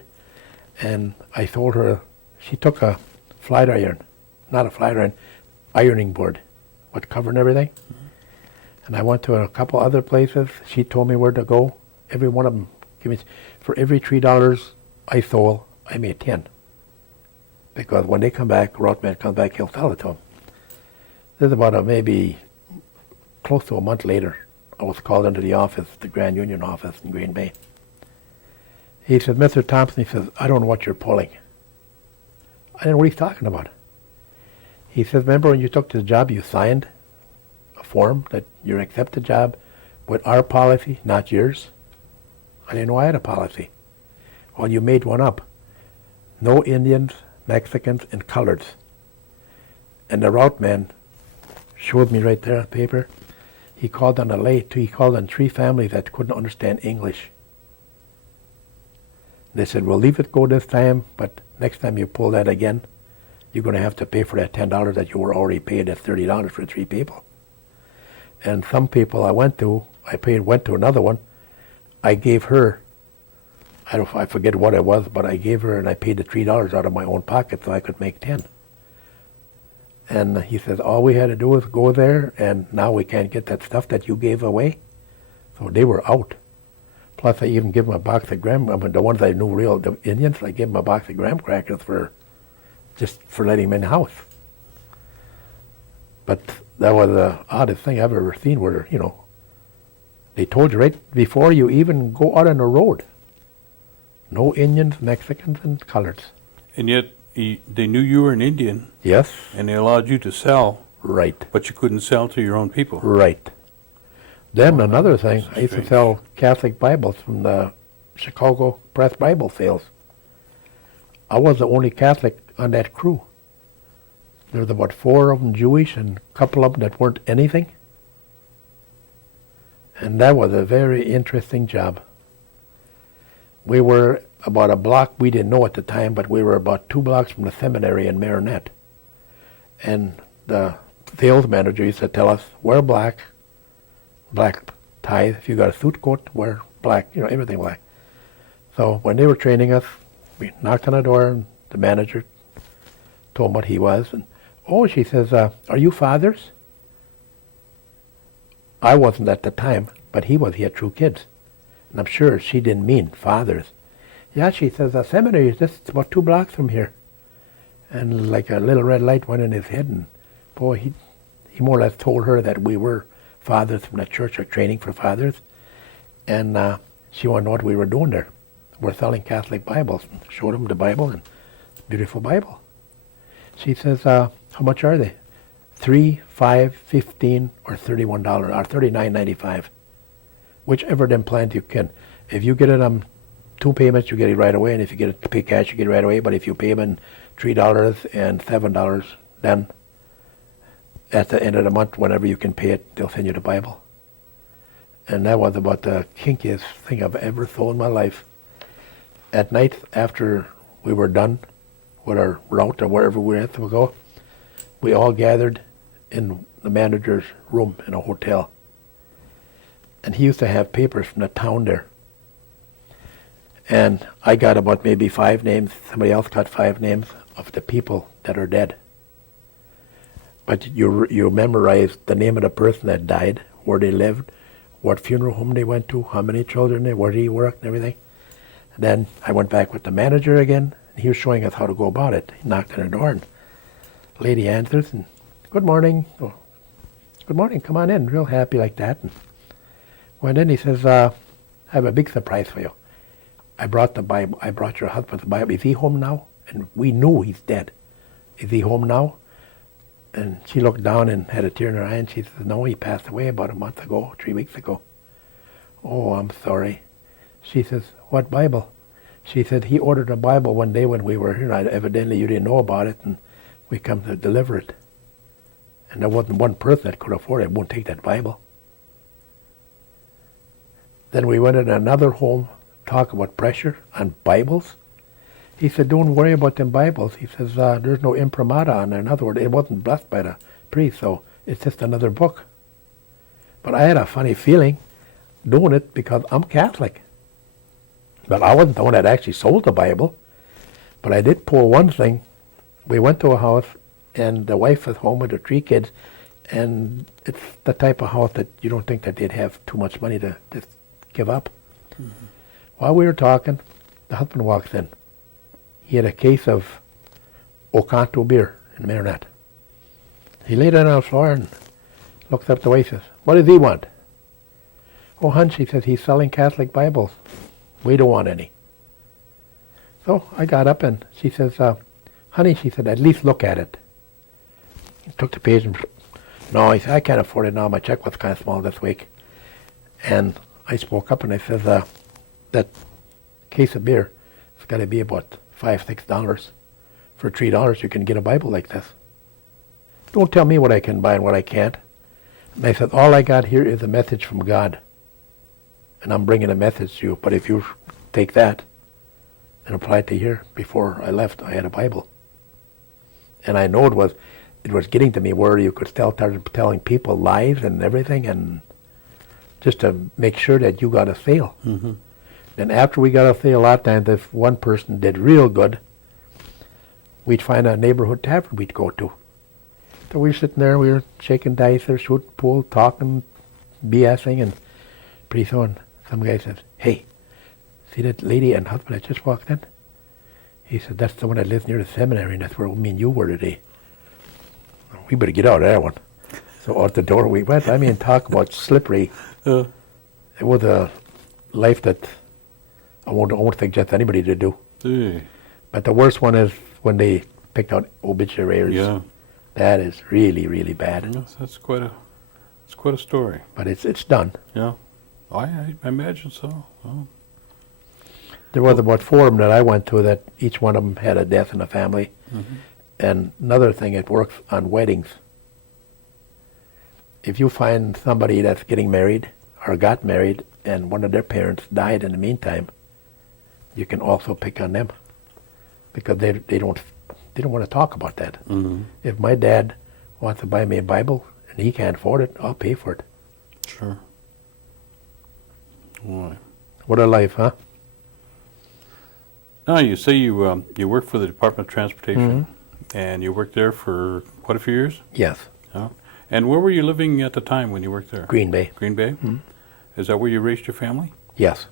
and I told her, she took a flat iron, not a flat iron, ironing board, with cover and everything. And I went to a couple other places. She told me where to go. Every one of them, for every $3 I sold, I made 10. Because when they come back, Rothman comes back, he'll sell it to them. This is about maybe close to a month later. I was called into the office, the Grand Union office in Green Bay. He said, Mr. Thompson, he says, I don't know what you're pulling. I didn't know what he's talking about. He says, remember when you took the job, you signed a form that you accept the job with our policy, not yours? I didn't know I had a policy. Well, you made one up. No Indians, Mexicans, and coloreds. And the route man showed me right there on paper. He called on he called on 3 families that couldn't understand English. They said, we'll leave it go this time, but next time you pull that again, you're going to have to pay for that $10 that you were already paid at $30 for 3 people. And some people I went to another one. I gave her, I forget what it was, but I gave her and I paid the $3 out of my own pocket so I could make 10. And he says, all we had to do was go there, and now we can't get that stuff that you gave away. So they were out. Plus, I even gave them a box of the ones I knew real, the Indians, I gave them a box of graham crackers just for letting them in the house. But that was the oddest thing I've ever seen where, they told you right before you even go out on the road. No Indians, Mexicans, and coloreds. And yet, they knew you were an Indian. Yes. And they allowed you to sell. Right. But you couldn't sell to your own people. Right. Then another thing, I used to sell Catholic Bibles from the Chicago Press Bible sales. I was the only Catholic on that crew. There was about 4 of them Jewish and a couple of them that weren't anything. And that was a very interesting job. We were about a block, we didn't know at the time, but we were about 2 blocks from the seminary in Marinette. And the sales manager used to tell us, wear black ties. If you got a suit coat, wear black, everything black. So when they were training us, we knocked on the door, and the manager told him what he was. And, she says, are you fathers? I wasn't at the time, but he was. He had 2 kids. And I'm sure she didn't mean fathers. Yeah, she says, the seminary is just about 2 blocks from here. And like a little red light went in his head, and boy, he more or less told her that we were fathers from the church or training for fathers. And she wanted to know what we were doing there. We're selling Catholic Bibles. And showed him the Bible, and beautiful Bible. She says, how much are they? $3, $5, $15, or $31, or $39.95. Whichever them plans you can. If you get it on 2 payments, you get it right away, and if you get it to pay cash, you get it right away. But if you pay them $3 and $7, then at the end of the month, whenever you can pay it, they'll send you the Bible. And that was about the kinkiest thing I've ever sold in my life. At night, after we were done with our route or wherever we had to go, we all gathered in the manager's room in a hotel. And he used to have papers from the town there. And I got about maybe 5 names. Somebody else got 5 names of the people that are dead. But you memorize the name of the person that died, where they lived, what funeral home they went to, how many children they, where he worked, and everything. And then I went back with the manager again, and he was showing us how to go about it. He knocked on the door, and the lady answers, and good morning. Oh, good morning, come on in. Real happy like that. And went in, he says, I have a big surprise for you. I brought the Bible. I brought your husband's Bible. Is he home now? And we knew he's dead. Is he home now? And she looked down and had a tear in her eye, and she says, no, he passed away about a month ago, 3 weeks ago. Oh, I'm sorry. She says, what Bible? She said, he ordered a Bible one day when we were here. Evidently, you didn't know about it, and we come to deliver it. And there wasn't one person that could afford it, won't take that Bible. Then we went in another home, talk about pressure on Bibles. He said, don't worry about them Bibles. He says, there's no imprimatur on there. In other words, it wasn't blessed by the priest, so it's just another book. But I had a funny feeling doing it because I'm Catholic. But I wasn't the one that actually sold the Bible. But I did pull one thing. We went to a house, and the wife was home with her 3 kids, and it's the type of house that you don't think that they'd have too much money to just give up. Mm-hmm. While we were talking, the husband walks in. He had a case of Okanto beer in Marinette. He laid it on the floor and looks up the wife and says, "What does he want?" "Oh, hon," she says, "he's selling Catholic Bibles. We don't want any." So I got up and she says, "Honey," she said, "at least look at it." He took the page and, "No," he said, "I can't afford it now. My check was kind of small this week." And I spoke up and I said, that case of beer, it's got to be about $5, $6. For $3, you can get a Bible like this. Don't tell me what I can buy and what I can't. And I said, all I got here is a message from God. And I'm bringing a message to you. But if you take that and apply it to here, before I left, I had a Bible. And I know it was getting to me where you could start telling people lies and everything, and just to make sure that you got a sale. Mm-hmm. And after we got a sale, a lot of times, if one person did real good, we'd find a neighborhood tavern we'd go to. So we were sitting there, we were shaking dice or shooting pool, talking, BSing, and pretty soon some guy says, "Hey, see that lady and husband that just walked in?" He said, "That's the one that lives near the seminary, and that's where me and you were today. We better get out of that one." So out the door we went. I mean, talk about slippery. It was a life that I won't suggest anybody to do. But the worst one is when they picked out obituaries. Yeah. That is really, really bad. Yes, that's quite a story. But it's done. Yeah, I imagine so. Oh. There was about 4 of them that I went to that each one of them had a death in the family. Mm-hmm. And another thing, it works on weddings. If you find somebody that's getting married or got married and one of their parents died in the meantime, you can also pick on them because they don't want to talk about that. Mm-hmm. If my dad wants to buy me a Bible and he can't afford it, I'll pay for it. Sure. Why? What a life, huh? Now, you say you work for the Department of Transportation, mm-hmm. and you worked there for quite a few years? Yes. Yeah. And where were you living at the time when you worked there? Green Bay. Green Bay? Mm-hmm. Is that where you raised your family? Yes.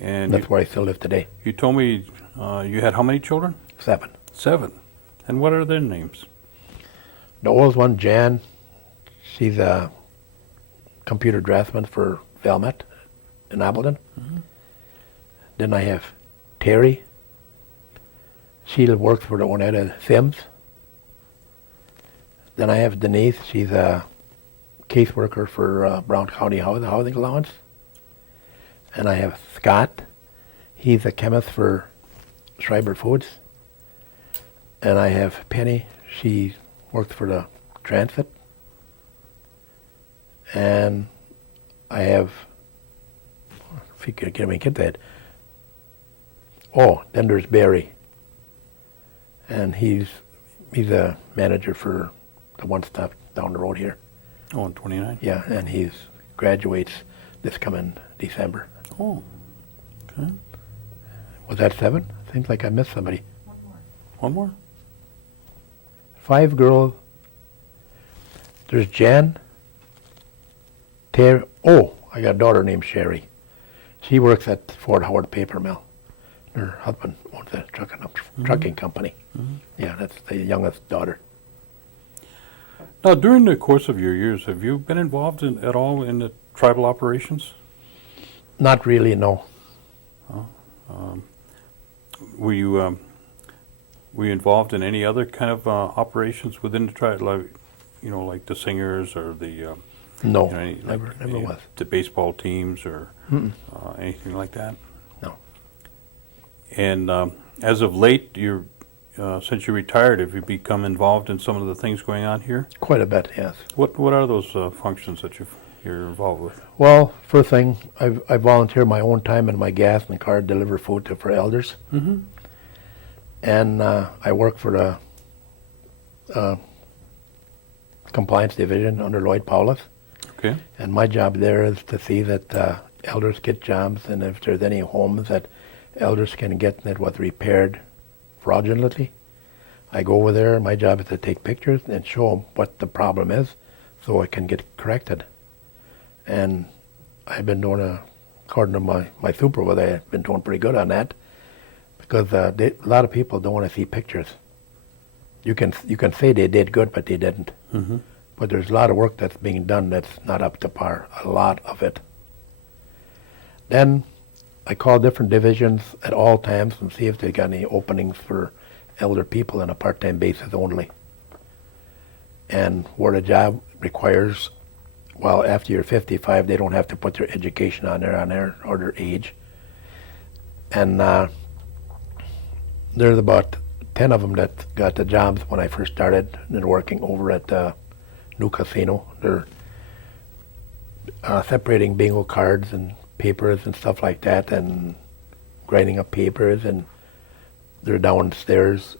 And that's where I still live today. You told me you had how many children? 7. 7. And what are their names? The oldest one, Jan, she's a computer draftsman for Velmet in Appleton. Mm-hmm. Then I have Terry. She works for the Oneida Sims. Then I have Denise. She's a caseworker for Brown County Housing Allowance. And I have Scott. He's a chemist for Schreiber Foods. And I have Penny. She works for the transit. And I have, if you can get that. Oh, then there's Barry. And he's a manager for the one stop down the road here. Oh, on 29? Yeah, and he graduates this coming December. Oh, okay. Was that 7? Seems like I missed somebody. One more? 5 girls. There's Jan. Terry. Oh, I got a daughter named Sherry. She works at Fort Howard Paper Mill. Her husband owns a trucking company. Mm-hmm. Yeah, that's the youngest daughter. Now, during the course of your years, have you been involved at all in the tribal operations? Not really, no. Were you involved in any other kind of operations within the tribe, like the singers or the? No, never was. The baseball teams or anything like that? No. And as of late, since you retired, have you become involved in some of the things going on here? Quite a bit, yes. What are those functions that you're involved with? Well, first thing, I volunteer my own time and my gas and car to deliver food for elders. Mm-hmm. And I work for the compliance division under Lloyd Paulus. Okay. And my job there is to see that elders get jobs, and if there's any homes that elders can get that was repaired fraudulently, I go over there. My job is to take pictures and show them what the problem is so it can get corrected. And I've been doing, according to my super over there, I've been doing pretty good on that, because a lot of people don't want to see pictures. You can say they did good, but they didn't. Mm-hmm. But there's a lot of work that's being done that's not up to par, a lot of it. Then I call different divisions at all times and see if they got any openings for elder people on a part-time basis only. And where the job requires, well, after you're 55, they don't have to put their education on there or their age. And there's about 10 of them that got the jobs when I first started. They're working over at new casino. They're separating bingo cards and papers and stuff like that, and grinding up papers, and they're downstairs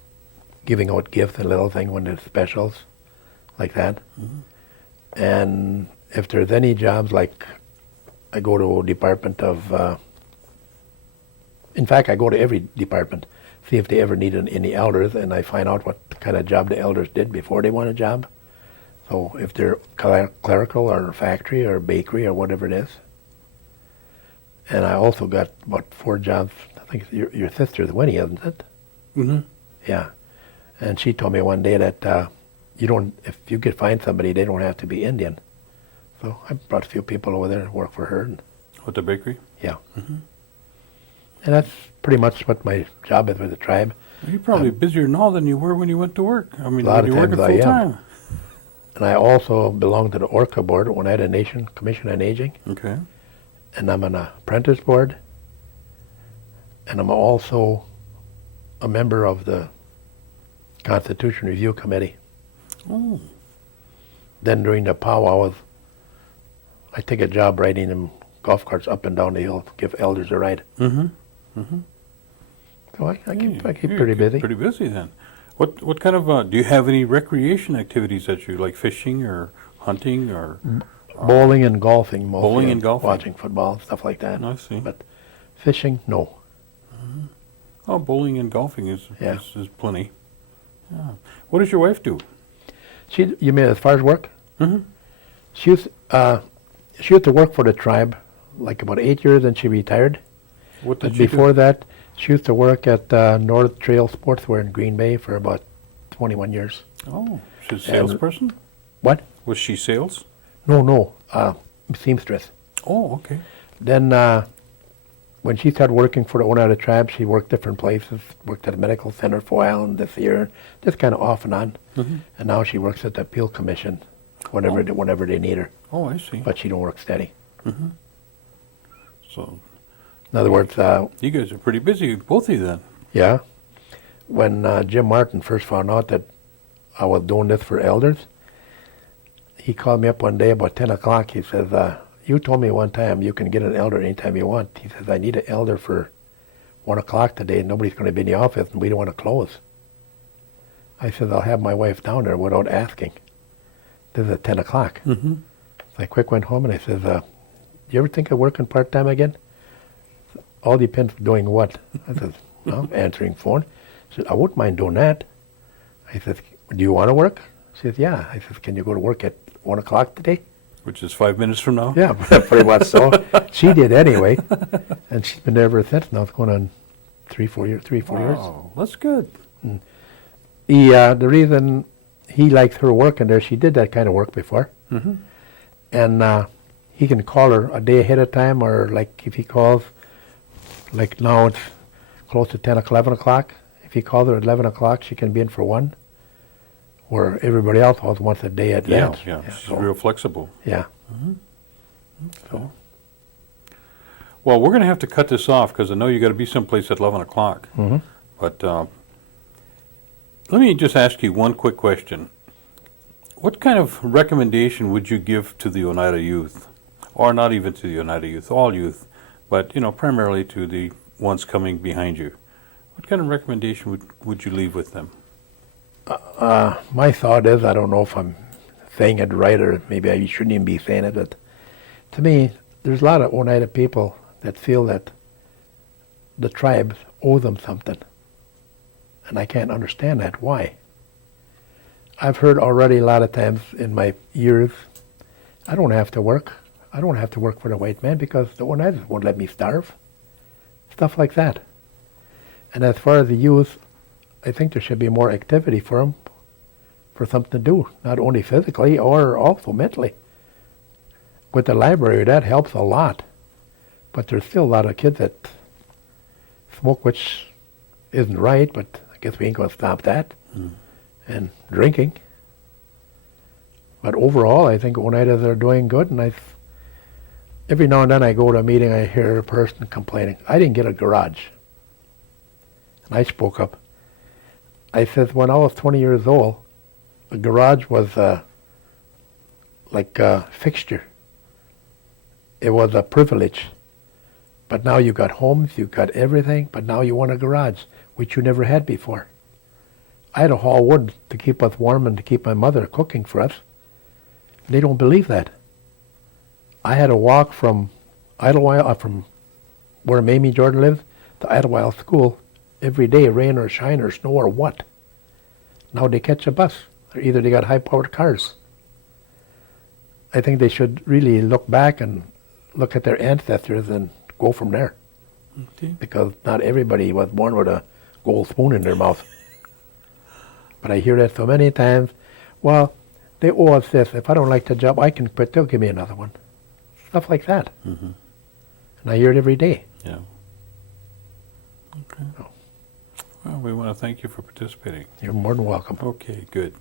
giving out gifts and little things when there's specials like that. Mm-hmm. And if there's any jobs, like I go to a department of, in fact I go to every department, see if they ever needed any elders, and I find out what kind of job the elders did before they want a job. So if they're clerical or factory or bakery or whatever it is. And I also got about 4 jobs. I think it's your sister's Winnie, isn't it? Mm-hmm. Yeah. And she told me one day that if you could find somebody, they don't have to be Indian. So I brought a few people over there to work for her. And, With the bakery? yeah. Mm-hmm. And that's pretty much what my job is with the tribe. You're probably busier now than you were when you went to work. I mean, A lot when of you were times working full I am. time. And I also belong to the Orca board when I had a Nation Commission on Aging. Okay. And I'm on an apprentice board. And I'm also a member of the Constitution Review Committee. Oh. Then during the powwows, I take a job riding them golf carts up and down the hill, give elders a ride. Mm-hmm. Mm-hmm. So I keep You're pretty busy. Pretty busy then. What kind of do you have any recreation activities that you like, fishing or hunting or Bowling and golfing mostly. Bowling and golfing. Watching football, stuff like that. I see. But fishing, no. Oh, bowling and golfing is Yeah. is plenty. Yeah. What does your wife do? You mean as far as work? Mm-hmm. She used to work for the tribe like about 8 years, and she retired. What But did she before do? that, she used to work at North Trail Sportswear in Green Bay for about 21 years. Oh, she's a And- salesperson? What? Was she sales? No, seamstress. Oh, okay. Then when she started working for the owner of the tribe, she worked different places, worked at a medical center for a while and this year, just kind of off and on. Mm-hmm. And now she works at the appeal commission whenever they need her, Oh, I see. but she don't work steady. Mm-hmm. So In other words, you guys are pretty busy, both of you then. yeah, when Jim Martin first found out that I was doing this for elders, he called me up one day about 10 o'clock. He says, you told me one time you can get an elder anytime you want. He says, I need an elder for 1 o'clock today. Nobody's going to be in the office and we don't want to close. I said, I'll have my wife down there without asking. This is at 10 o'clock. Mm-hmm. So I quick went home and I says, do you ever think of working part-time again? All depends doing what. I says, well, answering phone. She said, I wouldn't mind doing that. I said, do you want to work? She says, yeah. I says, can you go to work at 1 o'clock today? Which is 5 minutes from now? Yeah, pretty much so. She did anyway. And she's been there ever since. Now it's going on 3-4 years. Oh, that's good. The reason he likes her working there, she did that kind of work before. Mm-hmm. And he can call her a day ahead of time, or like if he calls, like now it's close to 10 o'clock, 11 o'clock. If he calls her at 11 o'clock, she can be in for 1, where everybody else was once a day advance. Yeah. She's so, real flexible. yeah. So. Well, we're going to have to cut this off because I know you got to be someplace at 11 o'clock. Mm-hmm. But let me just ask you one quick question. What kind of recommendation would you give to the Oneida youth? Or not even to the Oneida youth, all youth, but primarily to the ones coming behind you. What kind of recommendation would you leave with them? My thought is, I don't know if I'm saying it right, or maybe I shouldn't even be saying it, but to me, there's a lot of Oneida people that feel that the tribes owe them something. And I can't understand that. Why? I've heard already a lot of times in my years, I don't have to work. I don't have to work for the white man because the Oneidas won't let me starve. Stuff like that. And as far as the youth, I think there should be more activity for them, for something to do, not only physically or also mentally. With the library, that helps a lot. But there's still a lot of kids that smoke, which isn't right, but I guess we ain't going to stop that. And drinking. But overall, I think Oneidas are doing good, and every now and then I go to a meeting, I hear a person complaining, I didn't get a garage. And I spoke up. I said, when I was 20 years old, a garage was like a fixture. It was a privilege. But now you got homes, you got everything, but now you want a garage, which you never had before. I had to haul wood to keep us warm and to keep my mother cooking for us. They don't believe that. I had to walk from Idlewild, from where Mamie Jordan lives, to Idlewild School every day, rain or shine or snow or what. Now they catch a bus, or either they got high-powered cars. I think they should really look back and look at their ancestors and go from there. Okay. Because not everybody was born with a gold spoon in their mouth. But I hear that so many times. Well, they owe us this. If I don't like the job, I can quit. They'll give me another one. Stuff like that. Mm-hmm. And I hear it every day. Yeah. Okay. Oh. Well, we want to thank you for participating. You're more than welcome. Okay, good.